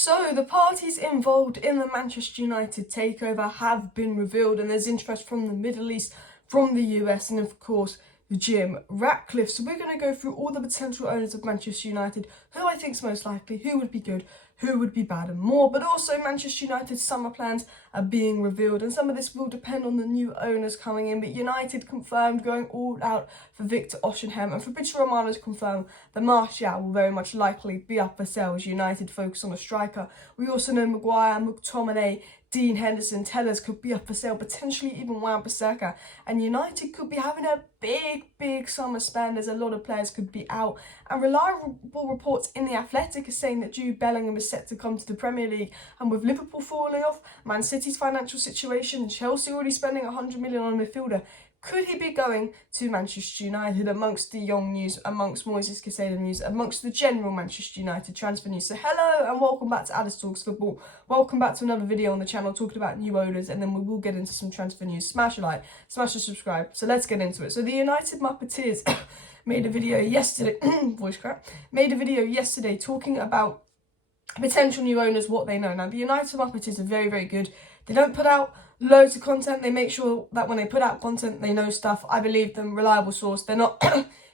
So, the parties involved in the Manchester United takeover have been revealed, and there's interest from the Middle East, from the US, and of course, Jim Ratcliffe. So, we're going to go through all the potential owners of Manchester United, who I think is most likely, who would be good, who would be bad, and more. But also, Manchester United's summer plans are being revealed, and some of this will depend on the new owners coming in. But United confirmed going all out for Victor Osimhen, and Fabrizio Romano's confirmed that Martial will very much likely be up for sale as United focus on a striker. We also know Maguire, McTominay, Dean Henderson, Tellers could be up for sale, potentially even Wan-Bissaka, and United could be having a big summer spend as a lot of players could be out. And reliable reports in The Athletic are saying that Jude Bellingham is set to come to the Premier League, and with Liverpool falling off, Man City's financial situation, and Chelsea already spending 100 million on a midfielder, could he be going to Manchester United amongst the young news, amongst Moises Caicedo news, amongst the general Manchester United transfer news? So hello and welcome back to Alice Talks Football. Welcome back to another video on the channel talking about new owners, and then we will get into some transfer news. Smash a like, smash a subscribe. So let's get into it. So the United Muppeteers made a video yesterday, made a video yesterday talking about potential new owners, what they know. Now, the United Muppeteers are very good. They don't put out loads of content. They make sure that when they put out content, they know stuff. I believe them, reliable source. They're not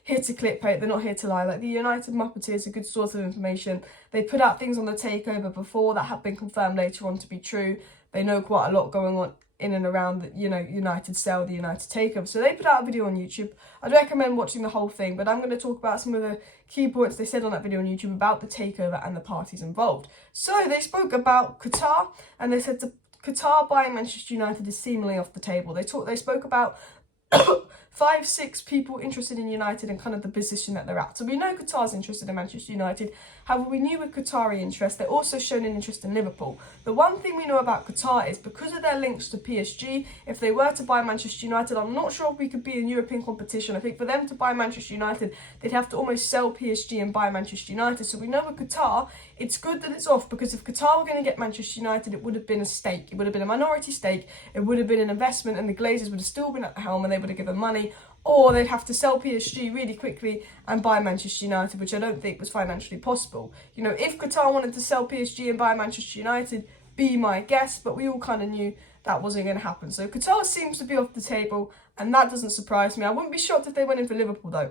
here to clickbait. They're not here to lie. Like, the United Muppeteers are a good source of information. They put out things on the takeover before that have been confirmed later on to be true. They know quite a lot going on in and around the, United sale, the United takeover. So they put out a video on YouTube. I'd recommend watching the whole thing, but I'm going to talk about some of the key points they said on that video on YouTube about the takeover and the parties involved. So they spoke about Qatar, and they said Qatar buying Manchester United is seemingly off the table. They spoke about 5-6 people interested in United and kind of the position that they're at. So we know Qatar's interested in Manchester United. However, we knew with Qatari interest, they're also shown an interest in Liverpool. The one thing we know about Qatar is because of their links to PSG, if they were to buy Manchester United, I'm not sure if we could be in European competition. I think for them to buy Manchester United, they'd have to almost sell PSG and buy Manchester United. So we know with Qatar, it's good that it's off, because if Qatar were going to get Manchester United, it would have been a stake. It would have been a minority stake. It would have been an investment, and the Glazers would have still been at the helm, and they would have given money. Or they'd have to sell PSG really quickly and buy Manchester United, which I don't think was financially possible. If Qatar wanted to sell PSG and buy Manchester United, be my guest, but we all kind of knew that wasn't going to happen. So Qatar seems to be off the table, and that doesn't surprise me. I wouldn't be shocked if they went in for Liverpool, though.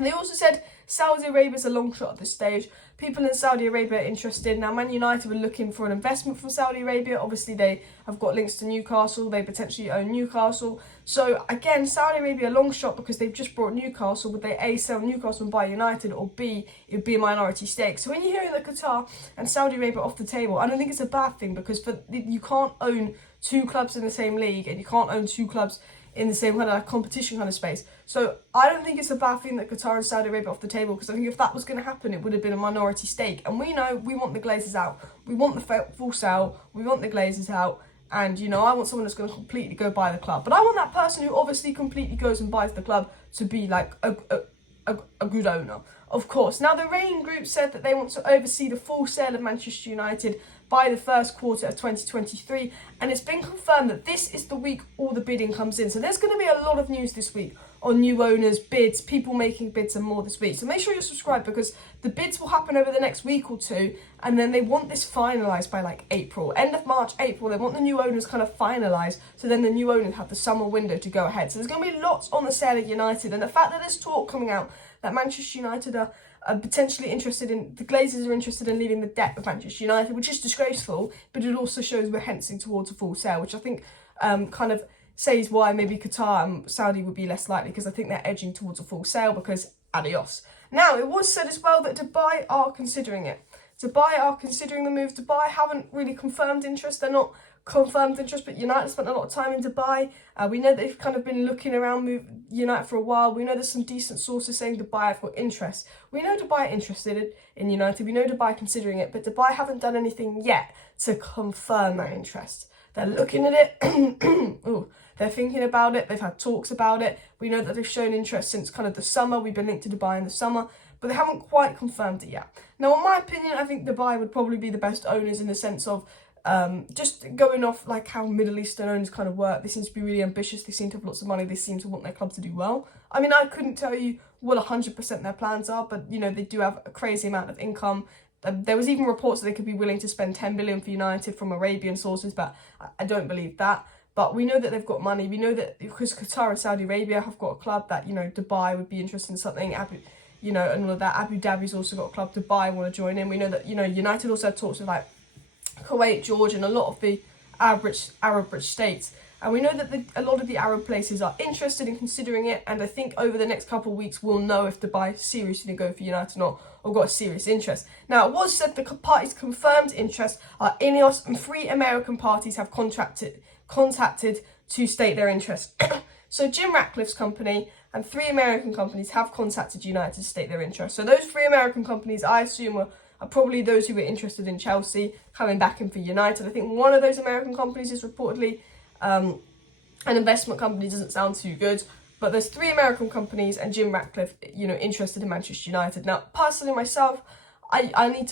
They also said Saudi Arabia is a long shot at this stage. People in Saudi Arabia are interested. Now, Man United were looking for an investment from Saudi Arabia. Obviously, they have got links to Newcastle. They potentially own Newcastle. So, again, Saudi Arabia a long shot because they've just brought Newcastle. Would they A, sell Newcastle and buy United, or B, it would be a minority stake? So when you're hearing that Qatar and Saudi Arabia off the table, I don't think it's a bad thing, because you can't own two clubs in the same league, and you can't own two clubs in the same kind of competition kind of space. So I don't think it's a bad thing that Qatar and Saudi Arabia off the table, because I think if that was going to happen, it would have been a minority stake. And we know we want the Glazers out. We want the full sale. We want the Glazers out. And, I want someone that's going to completely go buy the club. But I want that person who obviously completely goes and buys the club to be like a good owner, of course. Now, the Rain Group said that they want to oversee the full sale of Manchester United by the first quarter of 2023, and it's been confirmed that this is the week all the bidding comes in. So there's going to be a lot of news this week on new owners, bids, people making bids, and more this week. So make sure you're subscribed, because the bids will happen over the next week or two, and then they want this finalised by like April, end of March, April. They want the new owners kind of finalised, so then the new owners have the summer window to go ahead. So there's going to be lots on the sale of United, and the fact that there's talk coming out that Manchester United are potentially interested in, the Glazers are interested in leaving the debt of Manchester United, which is disgraceful, but it also shows we're hensing towards a full sale, which I think kind of says why maybe Qatar and Saudi would be less likely, because I think they're edging towards a full sale, because INNEOS. Now, it was said as well that Dubai are considering it. Dubai are considering the move. Dubai haven't really confirmed interest. They're not confirmed interest, but United spent a lot of time in Dubai. We know they've kind of been looking around United for a while. We know there's some decent sources saying Dubai have got interest. We know Dubai are interested in United. We know Dubai are considering it, but Dubai haven't done anything yet to confirm that interest. They're looking at it. Ooh, they're thinking about it. They've had talks about it. We know that they've shown interest since kind of the summer. We've been linked to Dubai in the summer, but they haven't quite confirmed it yet. Now, in my opinion, I think Dubai would probably be the best owners, in the sense of just going off like how Middle Eastern owners kind of work. They seem to be really ambitious. They seem to have lots of money. They seem to want their club to do well. I mean, I couldn't tell you what 100% their plans are, but they do have a crazy amount of income. There was even reports that they could be willing to spend 10 billion for United from Arabian sources, but I don't believe that. But we know that they've got money. We know that because Qatar and Saudi Arabia have got a club that, Dubai would be interested in something, and all of that. Abu Dhabi's also got a club. Dubai want to join in. We know that, United also have talks with like Kuwait, Georgia, and a lot of the Arab rich states. And we know that a lot of the Arab places are interested in considering it. And I think over the next couple of weeks, we'll know if Dubai is seriously going to go for United or got a serious interest. Now, it was said the parties' confirmed interest are INNEOS, and 3 American parties have contacted to state their interest. So Jim Ratcliffe's company and 3 American companies have contacted United to state their interest. So those 3 American companies, I assume, are probably those who were interested in Chelsea coming back in for United. I think one of those American companies is reportedly an investment company. Doesn't sound too good, but there's 3 American companies and Jim Ratcliffe, interested in Manchester United. Now, personally, myself, I need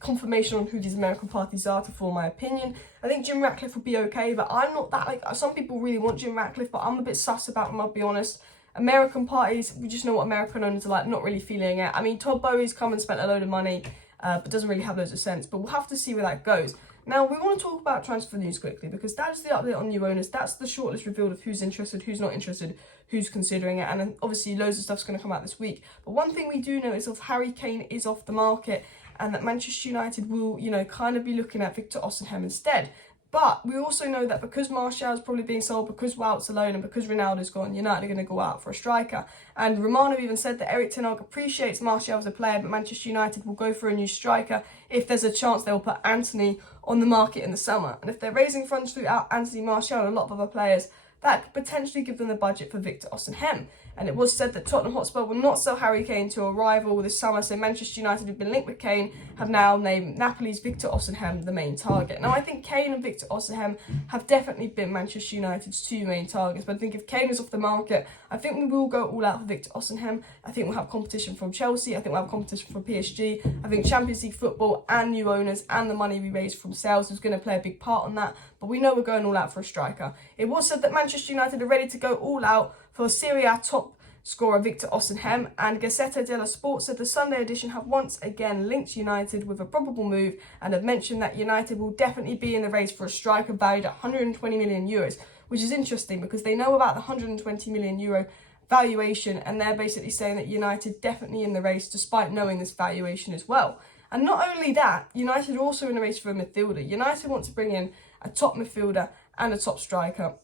confirmation on who these American parties are to form my opinion. I think Jim Ratcliffe would be okay, but I'm not that, some people really want Jim Ratcliffe, but I'm a bit sus about him, I'll be honest. American parties, we just know what American owners are like, not really feeling it. I mean, Todd Bowie's come and spent a load of money, but doesn't really have loads of sense, but we'll have to see where that goes. Now, we want to talk about transfer news quickly, because that is the update on new owners. That's the shortlist revealed of who's interested, who's not interested, who's considering it, and then obviously loads of stuff's going to come out this week. But one thing we do know is if Harry Kane is off the market, and that Manchester United will, kind of be looking at Victor Osimhen instead. But we also know that because Martial's probably being sold, because Wout's alone, and because Ronaldo's gone, United are going to go out for a striker. And Romano even said that Erik Ten Hag appreciates Martial as a player, but Manchester United will go for a new striker if there's a chance they'll put Anthony on the market in the summer. And if they're raising funds through Anthony Martial and a lot of other players, that could potentially give them the budget for Victor Osimhen. And it was said that Tottenham Hotspur will not sell Harry Kane to a rival this summer, so Manchester United, who've been linked with Kane, have now named Napoli's Victor Osimhen the main target. Now, I think Kane and Victor Osimhen have definitely been Manchester United's 2 main targets, but I think if Kane is off the market, I think we will go all out for Victor Osimhen. I think we'll have competition from Chelsea, I think we'll have competition from PSG, I think Champions League football and new owners and the money we raise from sales is going to play a big part on that, but we know we're going all out for a striker. It was said that Manchester United are ready to go all out for Serie A top scorer Victor Osimhen, and Gazzetta dello Sport said the Sunday edition have once again linked United with a probable move and have mentioned that United will definitely be in the race for a striker valued at 120 million euros, which is interesting because they know about the 120 million euro valuation, and they're basically saying that United definitely in the race despite knowing this valuation as well. And not only that, United are also in the race for a midfielder. United want to bring in a top midfielder and a top striker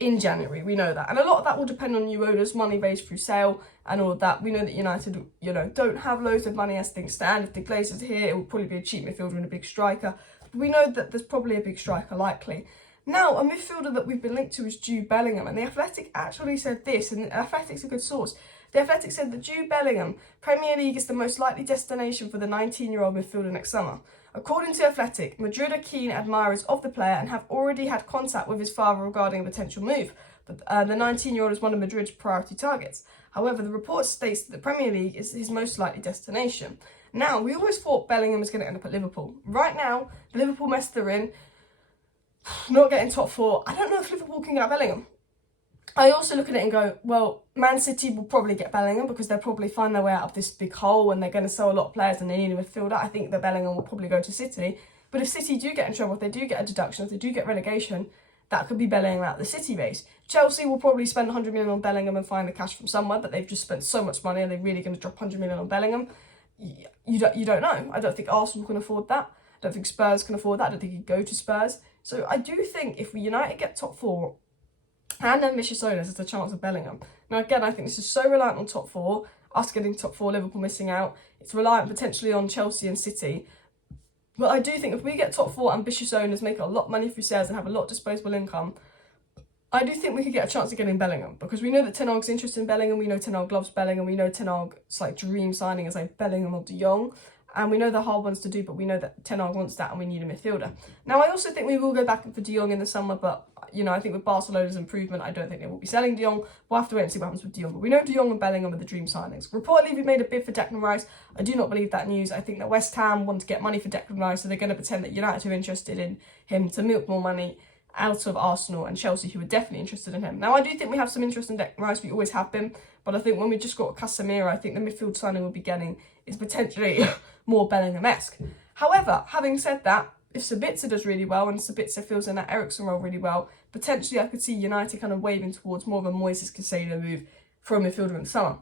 in January, we know that, and a lot of that will depend on new owners, money raised through sale and all of that. We know that United, don't have loads of money as things stand. If the Glazers are here, it will probably be a cheap midfielder and a big striker, but we know that there's probably a big striker likely. Now, a midfielder that we've been linked to is Jude Bellingham, and The Athletic actually said this, and The Athletic's a good source. The Athletic said that Jude Bellingham, Premier League is the most likely destination for the 19-year-old midfielder next summer. According to Athletic, Madrid are keen admirers of the player and have already had contact with his father regarding a potential move, but the 19-year-old is one of Madrid's priority targets. However, the report states that the Premier League is his most likely destination. Now, we always thought Bellingham was going to end up at Liverpool. Right now, the Liverpool mess they're in, not getting top 4, I don't know if Liverpool can get Bellingham. I also look at it and go, well, Man City will probably get Bellingham because they'll probably find their way out of this big hole and they're going to sell a lot of players and they need a midfielder. I think that Bellingham will probably go to City. But if City do get in trouble, if they do get a deduction, if they do get relegation, that could be Bellingham out of the City base. Chelsea will probably spend 100 million on Bellingham and find the cash from somewhere, but they've just spent so much money and they're really going to drop 100 million on Bellingham. You don't know. I don't think Arsenal can afford that. I don't think Spurs can afford that. I don't think he'd go to Spurs. So I do think if United get top 4, and ambitious owners, there's a chance of Bellingham. Now again, I think this is so reliant on top 4, us getting top 4, Liverpool missing out. It's reliant potentially on Chelsea and City. But I do think if we get top 4 ambitious owners, make a lot of money through sales and have a lot of disposable income, I do think we could get a chance of getting Bellingham. Because we know that Ten Hag's interested in Bellingham, we know Ten Hag loves Bellingham, we know Ten Hag's like dream signing is like Bellingham or De Jong. And we know they're hard ones to do, but we know that Ten Hag wants that and we need a midfielder. Now, I also think we will go back for De Jong in the summer, but, I think with Barcelona's improvement, I don't think they will be selling De Jong. We'll have to wait and see what happens with De Jong. But we know De Jong and Bellingham are the dream signings. Reportedly, we made a bid for Declan Rice. I do not believe that news. I think that West Ham want to get money for Declan Rice, so they're going to pretend that United are interested in him to milk more money out of Arsenal and Chelsea, who are definitely interested in him. Now, I do think we have some interest in Declan Rice. We always have been. But I think when we just got Casemiro, I think the midfield signing we'll be getting is potentially more Bellingham-esque. However, having said that, if Sabitzer does really well and Sabitzer fills in that Eriksen role really well, potentially I could see United kind of waving towards more of a Moises Caicedo move for a midfielder in the summer.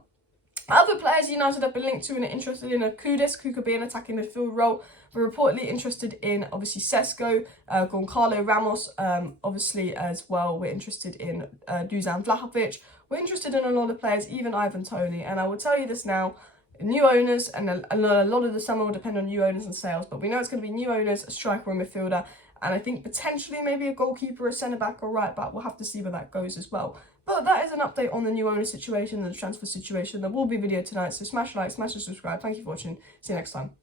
Other players United have been linked to and are interested in are Kudus, who could be an attacking midfield role. We're reportedly interested in, obviously, Sesko, Goncalo Ramos, obviously, as well. We're interested in Dusan Vlahovic. We're interested in a lot of players, even Ivan Toney. And I will tell you this now, new owners, and a lot of the summer will depend on new owners and sales, but we know it's going to be new owners, a striker, and midfielder, and I think potentially maybe a goalkeeper, a centre-back, or right-back. We'll have to see where that goes as well. But that is an update on the new owner situation and the transfer situation. There will be a video tonight, so smash like, smash and subscribe. Thank you for watching. See you next time. Bye.